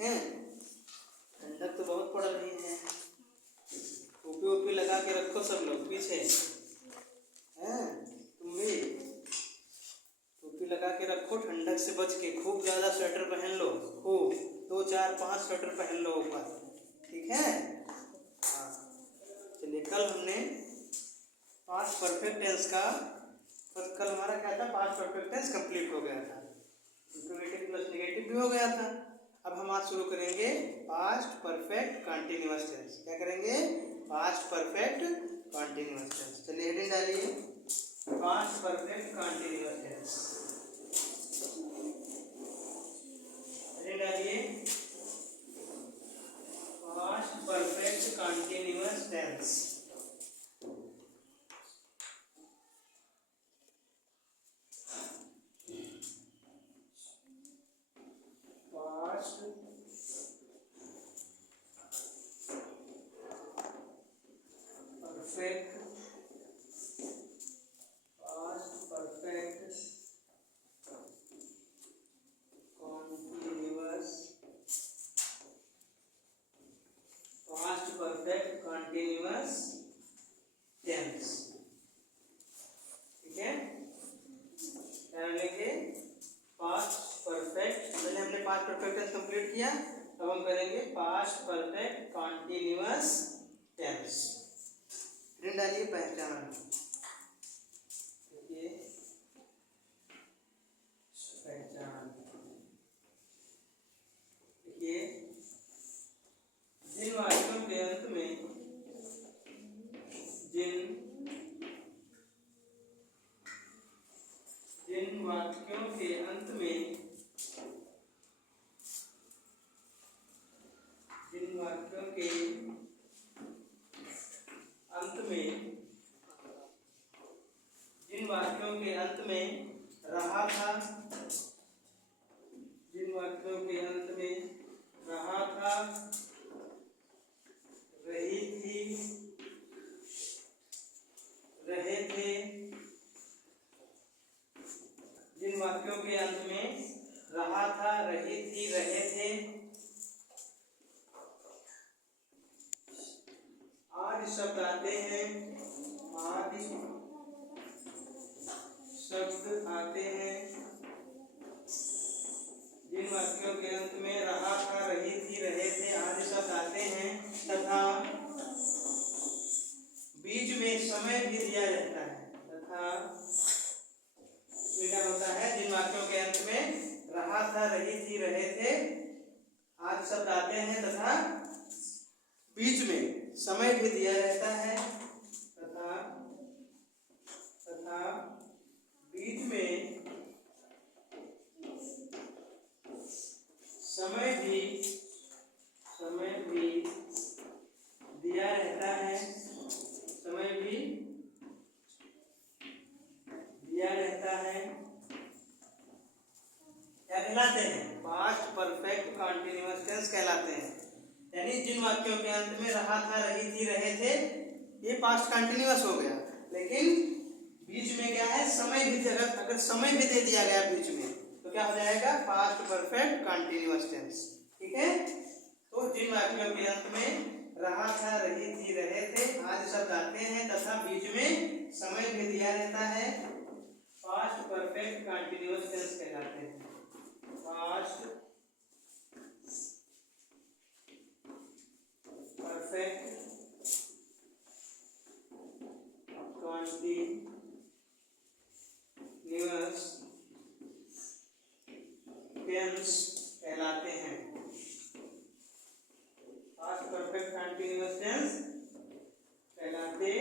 हैं? ठंडक तो बहुत पड़ रही है। टोपी वोपी लगा के रखो सब लोग पीछे हैं। तुम भी टोपी लगा के रखो, ठंडक से बच के। खूब ज़्यादा स्वेटर पहन लो, खूब 2 4 5 स्वेटर पहन लो ऊपर, ठीक है? हाँ चलिए, कल हमने पास्ट परफेक्ट टेंस का कल हमारा क्या था? पास्ट परफेक्ट टेंस कंप्लीट हो गया था, इंट्रोगेटिव प्लस नेगेटिव भी हो गया था। अब हम आज शुरू करेंगे पास्ट परफेक्ट कंटिन्यूअस टेंस। क्या करेंगे? Past perfect continuous tense. चलिए हेडिंग डालिए, past perfect continuous tense. Heading डालिए, past perfect continuous tense. Complete किया। अब हम करेंगे पास्ट परफेक्ट कंटिन्यूअस टेंस। ऋण डालिए पहचान, देखिए पहचान, देखिए जिन वाक्यों के अंत में जिन वाक्यों के अंत में रहा था, जिन वाक्यों के अंत में रहा था, रही थी, रहे थे, जिन वाक्यों के अंत में रहा था, रही थी, रहे थे, आज शब्द आते हैं, आज शब्द आते हैं, जिन वाक्यों के अंत में रहा था, रही थी, रहे थे, आदि शब्द आते हैं तथा बीच में समय भी दिया रहता है, तथा क्या होता है? जिन वाक्यों के अंत में रहा था, रही थी, रहे थे, आदि शब्द आते हैं तथा बीच में समय भी दिया रहता है, तथा बीच में समय भी दिया रहता है, समय भी दिया रहता है। क्या कहलाते हैं? पास्ट परफेक्ट कंटिन्यूअस टेंस कहलाते हैं। यानी जिन वाक्यों के अंत में रहा था, रही थी, रहे थे, ये पास्ट कंटिन्यूअस हो गया, लेकिन बीच में क्या है? समय भी, अगर समय भी दे दिया गया बीच में तो क्या हो जाएगा? पास्ट परफेक्ट कंटिन्यूअस टेंस, ठीक है? तो जिन वाक्यों के अंत में रहा था, रही थी, रहे थे, आदि शब्द आते हैं तथा बीच में समय भी दिया रहता है, पास्ट परफेक्ट कंटिन्यूअस टेंस कहलाते हैं। पास्ट परफेक्ट कंटिन्यूअस टेंस कहलाते हैं। पास्ट परफेक्ट कंटिन्यूअस टेंस कहलाते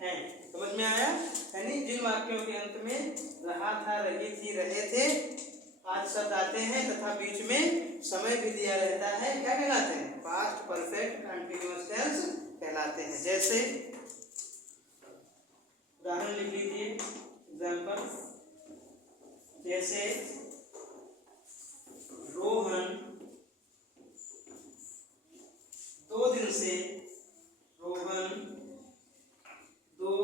हैं। समझ में आया? यानी जिन वाक्यों के अंत में रहा था, रही थी, रहे थे, आदि शब्द आते हैं तथा बीच में समय भी दिया रहता है, क्या कहलाते हैं? पास्ट परफेक्ट कंटिन्यूअस टेंस कहलाते हैं। जैसे उदाहरण लिख लीजिए, एग्जाम्पल, जैसे रोहन 2 दिन से, रोहन 2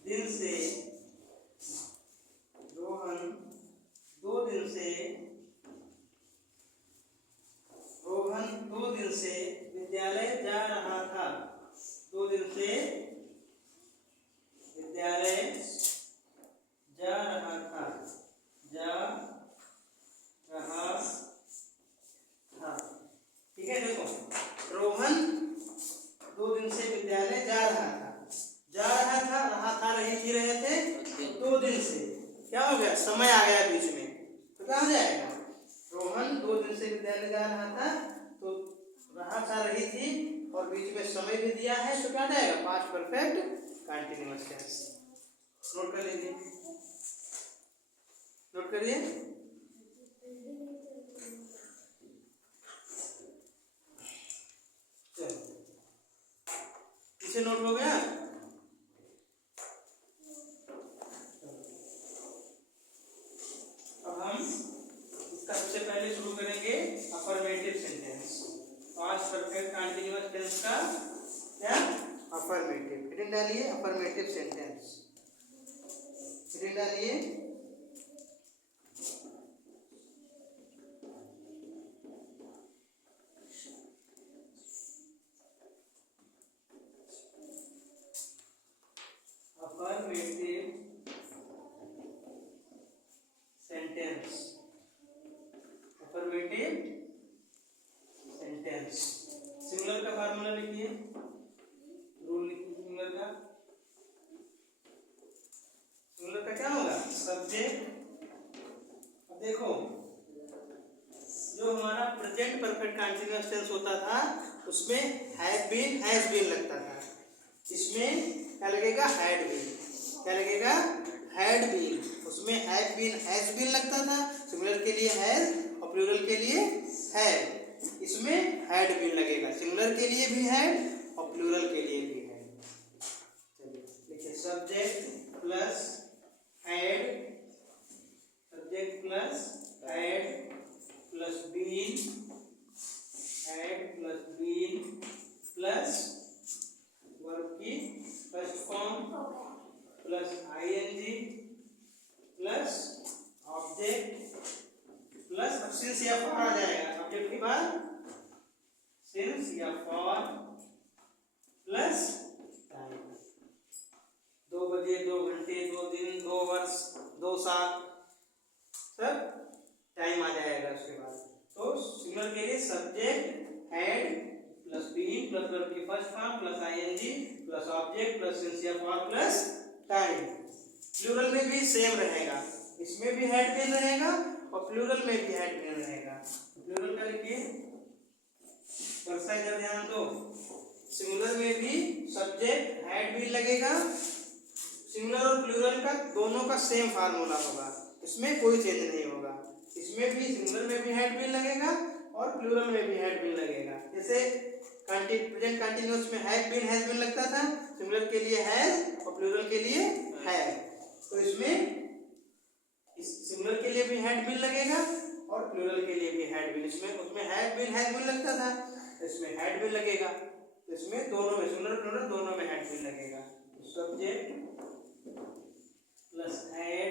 दिन से, रोहन 2 दिन से समय आ गया बीच में तो क्या हो जाएगा, रोहन 2 दिन से विद्यालय जा रहा था तो राह जा रही थी और बीच में समय भी दिया है तो क्या आ जाएगा, past perfect continuous tense. Note कर लीजिए, नोट करिए। चलो इसे नोट हो गया। अब हम इसका सबसे पहले शुरू करेंगे affirmative sentence. Past perfect continuous tense का क्या, अफर्मेटिव। हेडिंग डालिए अफर्मेटिव सेंटेंस, हेडिंग डालिए affirmative sentence, affirmative sentence. Singular का फार्मूला लिखिए, रूल लिखिए सिंगुलर का। सिंगुलर का क्या होगा, सब्जेक्ट। अब देखो जो हमारा प्रेजेंट परफेक्ट कंटीन्यूअस टेंस होता था उसमें हैव बीन हैज बीन लगता था, इसमें क्या लगेगा, हैड बीन। क्या लगेगा, हैड बीन। उसमें हैव बीन हैज बीन लगता था, सिंगुलर के लिए हैज और प्लूरल के लिए हैड। इसमें हैड बीन लगेगा, सिंगुलर के लिए भी हैड और प्लूरल के लिए भी हैड। चलिए लिखिए, subject plus had, subject plus had plus been, had plus been plus verb की first form plus ING plus object plus, अब सिंस या फॉर आ जाएगा, ऑब्जेक्ट के बाद सिंस या फॉर प्लस टाइम। 2 बजे, 2 घंटे, 2 दिन, 2 वर्ष, 2 साल, सब टाइम आ जाएगा उसके बाद। तो सिंगुलर के लिए subject had plus been plus verb की first form plus ING plus object plus since या फॉर प्लस टाइम। प्लूरल में भी सेम रहेगा, इसमें भी हैड बीन रहेगा और प्लूरल में भी हैड बीन रहेगा। प्लूरल का लिखिए, वर्षा इधर ध्यान दो। सिंगुलर में भी सब्जेक्ट हैड बीन लगेगा, सिंगुलर और प्लूरल का दोनों का सेम फार्मूला होगा, इसमें कोई चेंज नहीं होगा। इसमें भी सिंगुलर में भी हैड बीन लगेगा और प्लूरल में भी हैड बीन लगेगा। जैसे प्रेजेंट कंटीन्यूअस में हैड बीन हैज बीन लगता था, सिंगुलर के लिए हैज और प्लूरल के लिए हैड। तो इसमें सिंगुलर के लिए भी हैड बीन लगेगा और प्लूरल के लिए भी हैड बीन। इसमें उसमें हैड बीन हैज बीन लगता था, इसमें हैड बीन लगेगा। इसमें दोनों में सिंगुलर प्लूरल दोनों में हैड बीन लगेगा। Subject plus had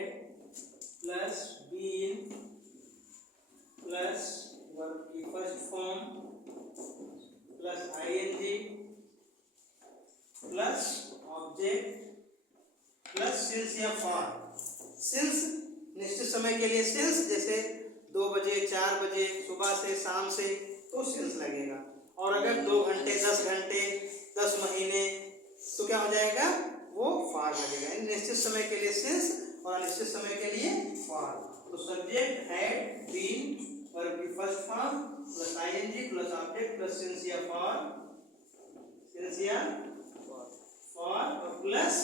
plus been plus verb की first form plus ING plus object plus since या फॉर। सिंस निश्चित समय के लिए सिंस, जैसे 2 बजे, 4 बजे, सुबह से शाम से, तो सिंस लगेगा। और अगर 2 घंटे, 10 घंटे, 10 महीने, तो क्या हो जाएगा, वो फॉर लगेगा। निश्चित समय के लिए सिंस और अनिश्चित समय के लिए फॉर। तो सब्जेक्ट हैड बीन वर्ब की first form plus ING plus object plus since या फॉर, सिंस या फॉर और प्लस